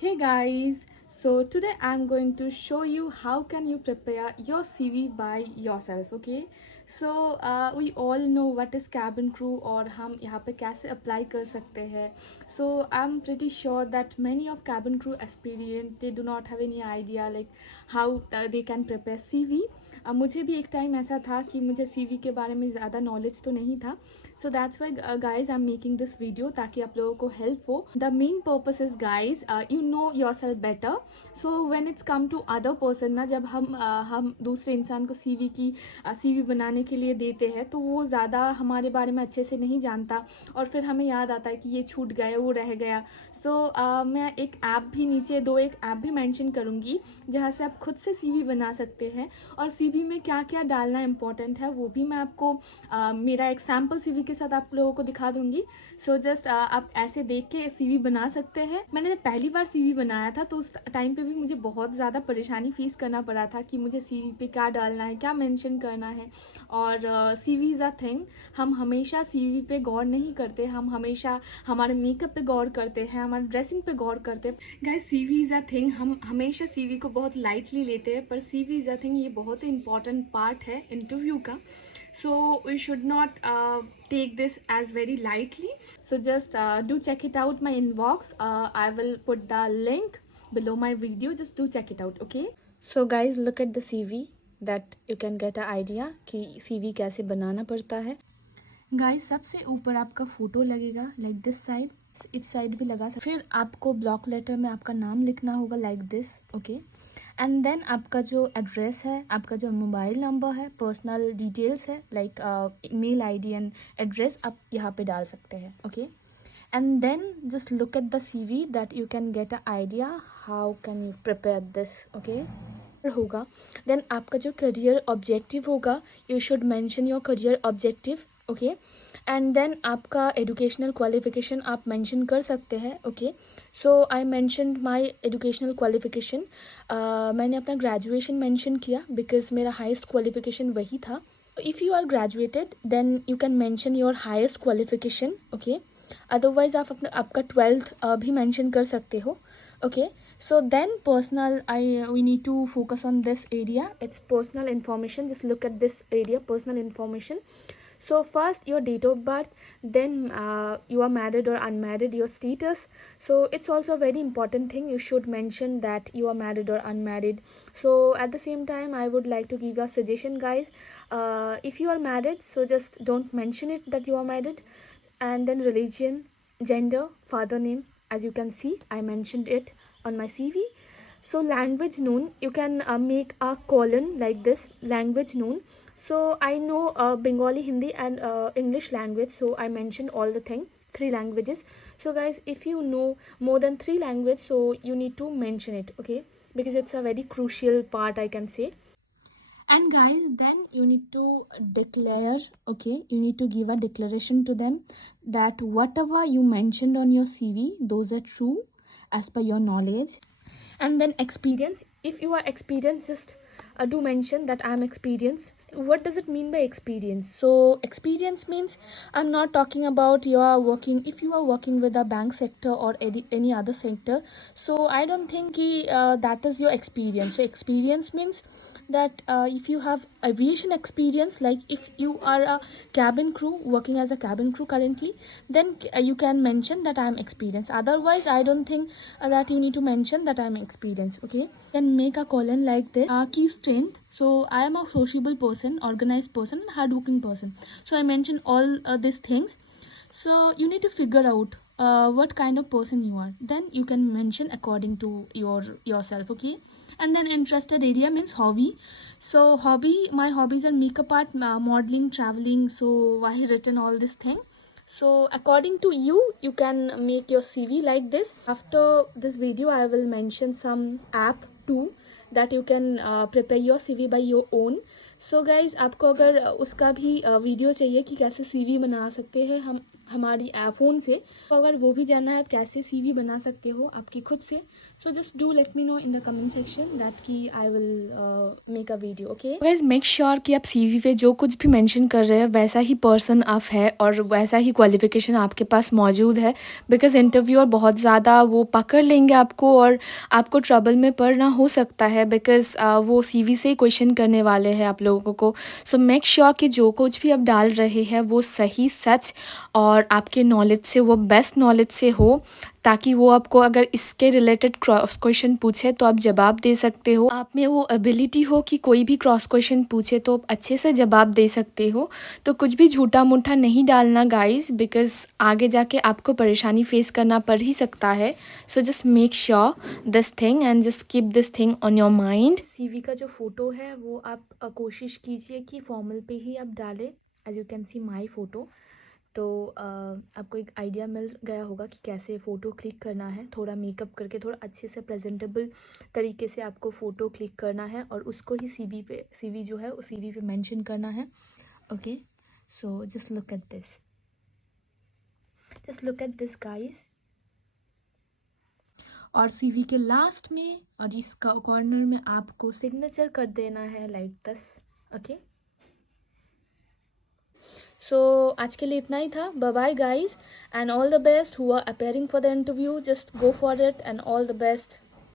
Hey guys, so today I'm going to show you how can you prepare your CV by yourself, okay? So we all know what is cabin crew और हम यहाँ पे कैसे apply कर सकते हैं. So I'm pretty sure that many of cabin crew aspirant they do not have any idea like how they can prepare CV. मुझे भी एक टाइम ऐसा था कि मुझे CV के बारे में ज़्यादा नॉलेज तो नहीं था. So that's why guys I'm making this video ताकि आप लोगों को help हो. The main purpose is guys you know yourself better. So when it's come to other person ना जब हम दूसरे इंसान को CV बनाने के लिए देते हैं तो वो ज़्यादा हमारे बारे में अच्छे से नहीं जानता और फिर हमें याद आता है कि ये छूट गया वो रह गया. सो मैं एक ऐप भी नीचे एक ऐप भी मेंशन करूँगी जहाँ से आप खुद से CV बना सकते हैं और CV में क्या क्या डालना इम्पोर्टेंट है वो भी मैं आपको मेरा एक सैम्पल CV के साथ आप लोगों को दिखा दूंगी. सो जस्ट आप ऐसे देख के CV बना सकते हैं. मैंने जब पहली बार CV बनाया था तो उस टाइम पे भी मुझे बहुत ज़्यादा परेशानी फेस करना पड़ा था कि मुझे CV पे क्या डालना है, क्या मेंशन करना है. और CV इज़ अ थिंग, हम हमेशा CV पे गौर नहीं करते, हम हमेशा हमारे मेकअप पे गौर करते हैं, हमारे ड्रेसिंग पे गौर करते हैं. Guys CV is a thing, हम हमेशा CV को बहुत लाइटली लेते हैं पर CV इज़ अ थिंग ये बहुत ही इंपॉर्टेंट पार्ट है इंटरव्यू का. So we should not take this as very lightly. So just do check it out my inbox. I will put the link below my video. Just do check it out, okay? So guys, look at the CV that you can get an idea कि CV कैसे बनाना पड़ता है. Guys सबसे ऊपर आपका photo लगेगा like this side, इस side भी लगा सकते. फिर आपको ब्लॉक लेटर में आपका नाम लिखना होगा like this, okay. And then आपका जो एड्रेस है, आपका जो मोबाइल नंबर है, पर्सनल डिटेल्स है like mail ID and address आप यहाँ पे डाल सकते हैं, okay. And then just look at the CV that you can get a idea how can you prepare this, okay. होगा देन आपका जो करियर ऑब्जेक्टिव होगा, you should mention your career objective, okay. And then आपका educational qualification आप mention कर सकते हैं, ओके. So I mentioned my educational qualification. मैंने अपना ग्रेजुएशन मेंशन किया बिकॉज मेरा हाईएस्ट क्वालिफिकेशन वही था. If you are graduated then you can mention your highest qualification, okay. Otherwise आप अपना आपका 12th भी मेंशन कर सकते हो, okay. So then personal, we need to focus on this area. It's personal information. Just look at this area, personal information. So first your date of birth, then you are married or unmarried, your status. So it's also a very important thing. You should mention that you are married or unmarried. So at the same time I would like to give you a suggestion guys. If you are married, so just don't mention it that you are married. And then religion, gender, father name, as you can see I mentioned it on my CV. So language known, you can make a colon like this, language known. So I know Bengali, Hindi and English language, so I mentioned all the thing, 3 languages. So guys, if you know more than 3 language, so you need to mention it, okay, because it's a very crucial part I can say. And guys, then you need to declare, okay, you need to give a declaration to them that whatever you mentioned on your CV, those are true as per your knowledge. And then experience, if you are experienced, just do mention that I am experienced. What does it mean by experience? So experience means, I'm not talking about you are working, if you are working with a bank sector or any other sector, so I don't think that is your experience. So experience means that if you have aviation experience, like if you are a cabin crew working as a cabin crew currently, then you can mention that I am experienced. Otherwise I don't think that you need to mention that I am experienced, okay. You can make a colon like this. Key strength, so I am a sociable person, organized person and hardworking person. So I mentioned all these things. So you need to figure out what kind of person you are, then you can mention according to yourself, okay. And then interested area means hobby. So hobby, my hobbies are makeup art, modeling, traveling. So I have written all this thing. So according to you, you can make your CV like this. After this video I will mention some app too that you can prepare your CV by your own. So guys, आपको अगर उसका भी video चाहिए कि कैसे CV बना सकते हैं हम हमारी फ़ोन से। तो अगर वो भी जानना है आप कैसे सीवी बना सकते हो आपकी खुद से, so just do let me know in the comment section that कि I will make a video. Okay guys, make sure कि आप सीवी पे जो कुछ भी मेंशन कर रहे हैं वैसा ही पर्सन आप है और वैसा ही क्वालिफिकेशन आपके पास मौजूद है, बिकॉज इंटरव्यूअर बहुत ज़्यादा वो पकड़ लेंगे आपको और आपको ट्रबल में पड़ना हो सकता है, बिकॉज वो सीवी से ही क्वेश्चन करने वाले हैं आप लोगों को। सो मेक श्योर कि जो कुछ भी आप डाल रहे हैं वो सही, सच और आपके नॉलेज से, वो बेस्ट नॉलेज से हो, ताकि वो आपको अगर इसके रिलेटेड क्रॉस क्वेश्चन पूछे तो आप जवाब दे सकते हो। आप में वो एबिलिटी हो कि कोई भी क्रॉस क्वेश्चन पूछे तो आप अच्छे से जवाब दे सकते हो। तो कुछ भी झूठा मूठा नहीं डालना गाइस, बिकॉज आगे जाके आपको परेशानी फेस करना पड़ ही सकता है। So just make sure this thing and just keep this thing on your mind. CV का जो फ़ोटो है वो आप कोशिश कीजिए कि फॉर्मल पे ही आप डालें। As you can see my photo. तो आपको एक आइडिया मिल गया होगा कि कैसे फ़ोटो क्लिक करना है। थोड़ा मेकअप करके थोड़ा अच्छे से प्रेजेंटेबल तरीके से आपको फ़ोटो क्लिक करना है और उसको ही सीवी जो है उस सीवी पे मेंशन करना है। Okay, so just look at this guys. और सीवी के लास्ट में और इस कॉर्नर में आपको सिग्नेचर कर देना है लाइक दिस। ओके, सो आज के लिए इतना ही था। Bye bye guys and all the best who are appearing for the interview, just go for it and all the best.